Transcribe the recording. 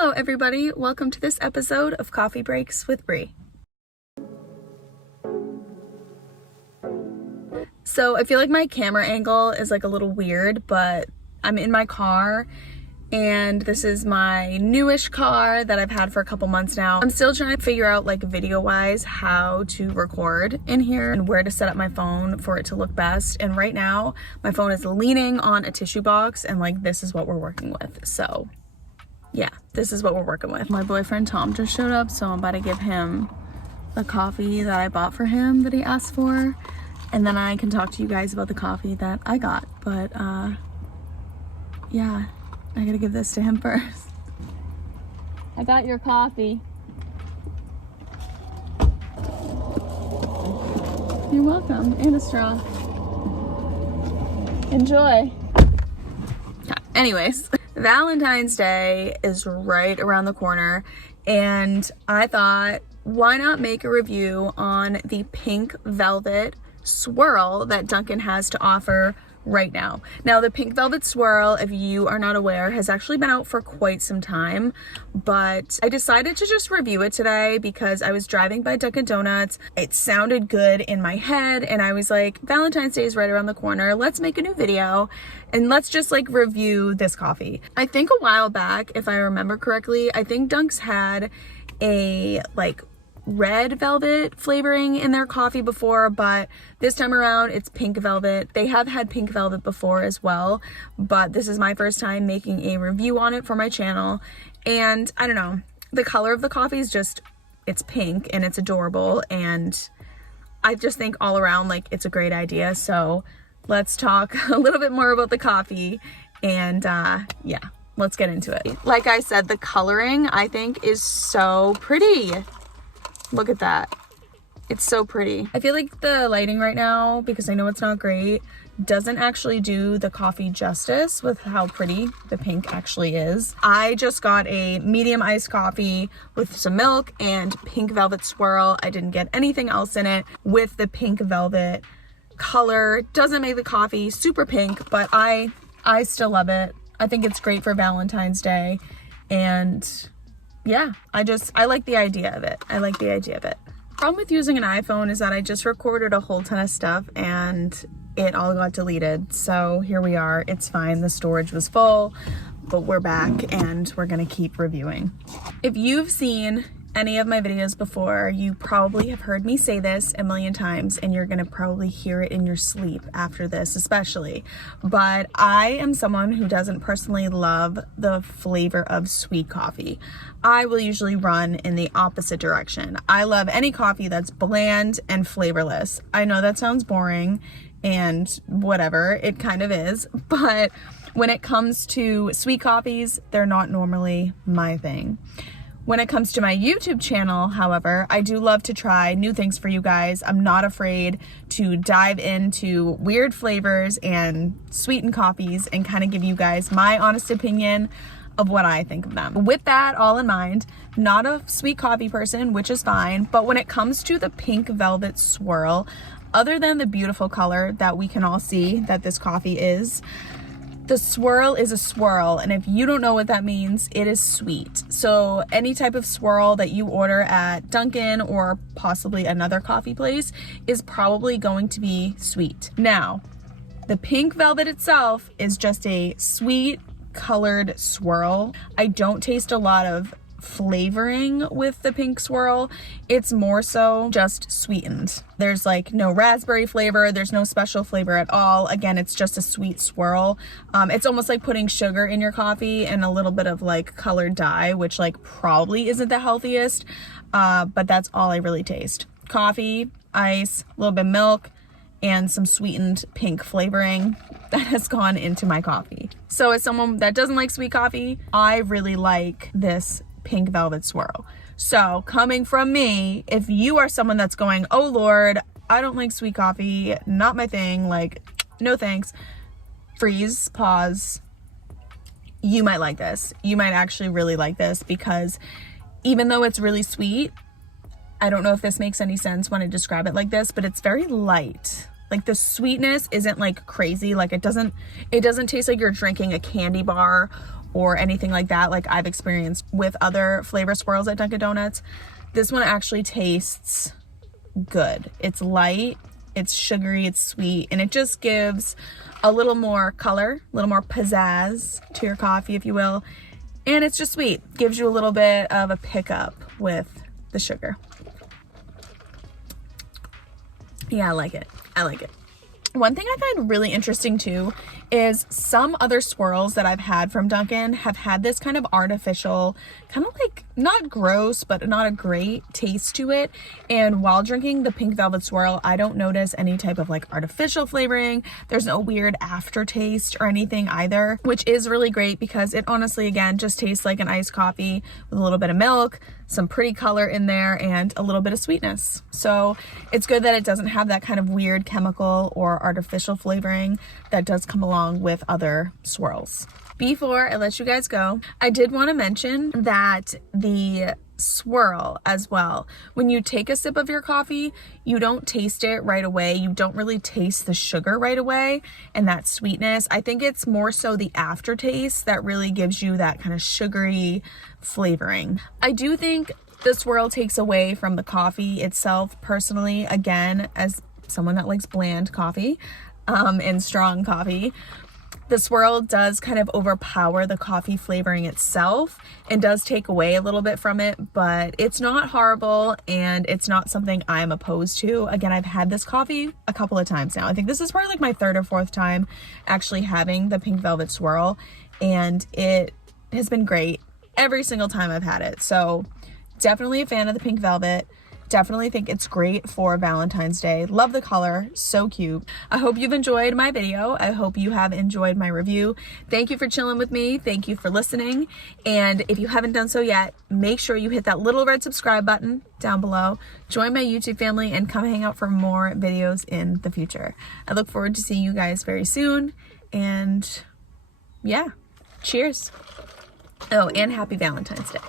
Hello everybody, welcome to this episode of Coffee Breaks with Brie. So I feel like my camera angle is like a little weird, but I'm in my car and this is my newish car that I've had for a couple months now. I'm still trying to figure out like video wise how to record in here and where to set up my phone for it to look best. And right now my phone is leaning on a tissue box and like this is what we're working with. So yeah, this is what we're working with. My boyfriend Tom just showed up, so I'm about to give him the coffee that I bought for him that he asked for. And then I can talk to you guys about the coffee that I got. But yeah, I gotta give this to him first. I got your coffee. You're welcome, and a straw. Enjoy. Anyways, Valentine's Day is right around the corner, and I thought, why not make a review on the pink velvet swirl that Dunkin has to offer right now. Now, the pink velvet swirl, if you are not aware, has actually been out for quite some time, but I decided to just review it today because I was driving by Dunkin' Donuts. It sounded good in my head, and I was like, Valentine's Day is right around the corner. Let's make a new video and let's just like review this coffee. I think a while back, if I remember correctly, I think Dunk's had a like red velvet flavoring in their coffee before, but this time around it's pink velvet. They have had pink velvet before as well, but this is my first time making a review on it for my channel. And I don't know, the color of the coffee is just, it's pink and it's adorable, and I just think all around like it's a great idea. So let's talk a little bit more about the coffee, and yeah, let's get into it. Like I said, the coloring I think is so pretty. Look at that. It's so pretty. I feel like the lighting right now, because I know it's not great, doesn't actually do the coffee justice with how pretty the pink actually is. I just got a medium iced coffee with some milk and pink velvet swirl. I didn't get anything else in it with the pink velvet color. Doesn't make the coffee super pink, but I still love it. I think it's great for Valentine's Day, and yeah, I like the idea of it. I like the idea of it. Problem with using an iPhone is that I just recorded a whole ton of stuff and it all got deleted. So here we are. It's fine. The storage was full, but we're back and we're gonna keep reviewing. If you've seen any of my videos before, you probably have heard me say this a million times, and you're gonna probably hear it in your sleep after this especially, but I am someone who doesn't personally love the flavor of sweet coffee. I will usually run in the opposite direction. I love any coffee that's bland and flavorless. I know that sounds boring and whatever, it kind of is, but when it comes to sweet coffees, they're not normally my thing. When it comes to my YouTube channel, however, I do love to try new things for you guys. I'm not afraid to dive into weird flavors and sweetened coffees and kind of give you guys my honest opinion of what I think of them. With that all in mind, not a sweet coffee person, which is fine, but when it comes to the pink velvet swirl, other than the beautiful color that we can all see that this coffee is, the swirl is a swirl, and if you don't know what that means, it is sweet. So any type of swirl that you order at Dunkin' or possibly another coffee place is probably going to be sweet. Now, the pink velvet itself is just a sweet colored swirl. I don't taste a lot of flavoring with the pink swirl. It's more so just sweetened. There's like no raspberry flavor, there's no special flavor at all. Again, it's just a sweet swirl. It's almost like putting sugar in your coffee and a little bit of like colored dye, which like probably isn't the healthiest, but that's all I really taste. Coffee, ice, a little bit of milk, and some sweetened pink flavoring that has gone into my coffee. So as someone that doesn't like sweet coffee, I really like this pink velvet swirl. So coming from me, if you are someone that's going, oh Lord, I don't like sweet coffee, not my thing, like no thanks, freeze, pause, you might like this. You might actually really like this, because even though it's really sweet, I don't know if this makes any sense when I describe it like this, but it's very light. Like the sweetness isn't like crazy. Like it doesn't taste like you're drinking a candy bar or anything like that, like I've experienced with other flavor swirls at Dunkin' Donuts. This one actually tastes good. It's light, it's sugary, it's sweet, and it just gives a little more color, a little more pizzazz to your coffee, if you will. And it's just sweet. Gives you a little bit of a pickup with the sugar. Yeah, I like it. I like it. One thing I find really interesting too is some other swirls that I've had from Dunkin' have had this kind of artificial, kind of like not gross, but not a great taste to it. And while drinking the pink velvet swirl, I don't notice any type of like artificial flavoring. There's no weird aftertaste or anything either, which is really great because it honestly, again, just tastes like an iced coffee with a little bit of milk, some pretty color in there, and a little bit of sweetness. So it's good that it doesn't have that kind of weird chemical or artificial flavoring that does come along with other swirls. Before I let you guys go, I did want to mention that the swirl as well, when you take a sip of your coffee, you don't taste it right away. You don't really taste the sugar right away and that sweetness. I think it's more so the aftertaste that really gives you that kind of sugary flavoring. I do think the swirl takes away from the coffee itself personally, again, as someone that likes bland coffee and strong coffee. The swirl does kind of overpower the coffee flavoring itself and does take away a little bit from it, but it's not horrible and it's not something I'm opposed to. Again, I've had this coffee a couple of times now. I think this is probably like my third or fourth time actually having the pink velvet swirl, and it has been great every single time I've had it. So definitely a fan of the pink velvet. Definitely think it's great for Valentine's Day. Love the color, so cute. I hope you've enjoyed my video. I hope you have enjoyed my review. Thank you for chilling with me. Thank you for listening. And if you haven't done so yet, make sure you hit that little red subscribe button down below. Join my YouTube family and come hang out for more videos in the future. I look forward to seeing you guys very soon. And yeah, cheers. Oh, and happy Valentine's Day.